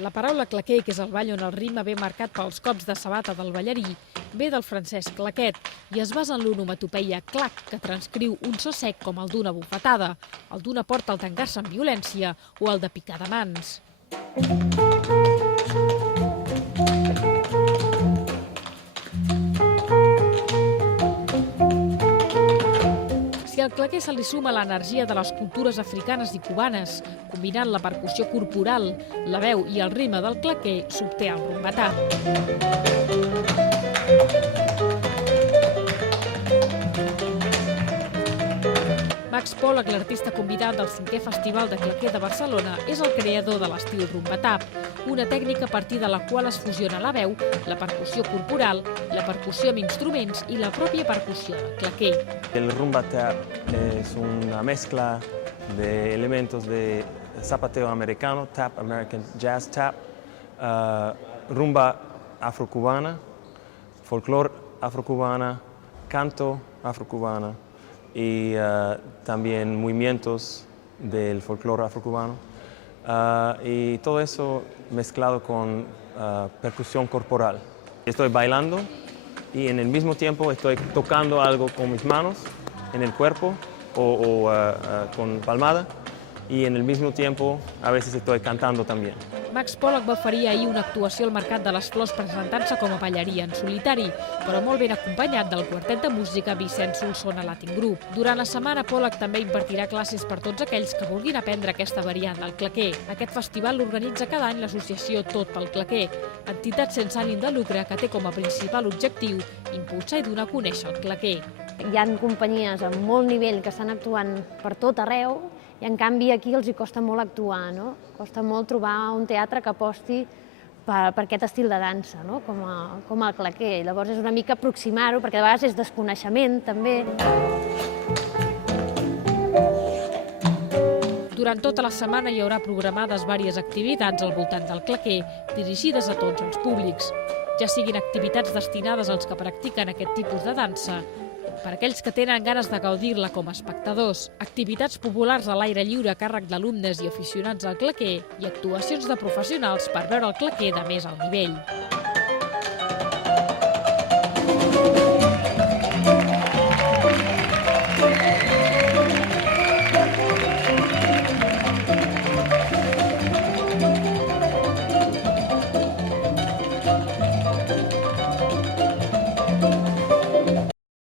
La paraula claqué, que és el ball on el ritme ve marcat pels cops de sabata del ballarí, ve del francès claquet i es basa en l'onomatopeia clac, que transcriu un so sec com el d'una bufetada, el d'una porta al tancar-se amb violència o el de picar de mans. Si al claqué se li suma l'energia de les cultures africanes i cubanes, combinant la percussió corporal, la veu i el ritme del claqué, s'obté el rumbatà. Max Pollack, l'artista convidat del 5è Festival de Claqué de Barcelona, és el creador de l'estil rumbatà, una tècnica a partir de la qual es fusiona la veu, la percussió corporal, la percussió amb instruments i la pròpia percussió del claqué. El rumba tap es una mezcla de elementos de zapateo americano, tap American jazz tap, rumba afrocubana, folclore afrocubana, canto afrocubana y también movimientos del folclore afrocubano. Y todo eso mezclado con percusión corporal. Estoy bailando y en el mismo tiempo estoy tocando algo con mis manos en el cuerpo o con palmada y en el mismo tiempo a veces estoy cantando también. Max Pollack va oferir ahir una actuació al Mercat de les Flors presentant-se com a ballarí en solitari, però molt ben acompanyat del quartet de música Vicent Solsona Latin Group. Durant la setmana, Pollack també impartirà classes per tots aquells que vulguin aprendre aquesta variant del claqué. Aquest festival l'organitza cada any l'associació Tot pel Claqué, entitat sense ànim de lucre que té com a principal objectiu impulsar i donar a conèixer el claqué. Hi ha companyies amb molt nivell que estan actuant per tot arreu i en canvi aquí els hi costa molt actuar, no? Costa molt trobar un teatre que aposti per aquest estil de dansa, no? Com el claqué. Llavors és una mica aproximar-ho, perquè de vegades és desconeixement també. Durant tota la setmana hi haurà programades diverses activitats al voltant del claqué, dirigides a tots els públics, ja siguin activitats destinades als que practiquen aquest tipus de dansa, per aquells que tenen ganes de gaudir-la com a espectadors, activitats populars a l'aire lliure a càrrec d'alumnes i aficionats al claqué i actuacions de professionals per veure el claqué de més alt nivell.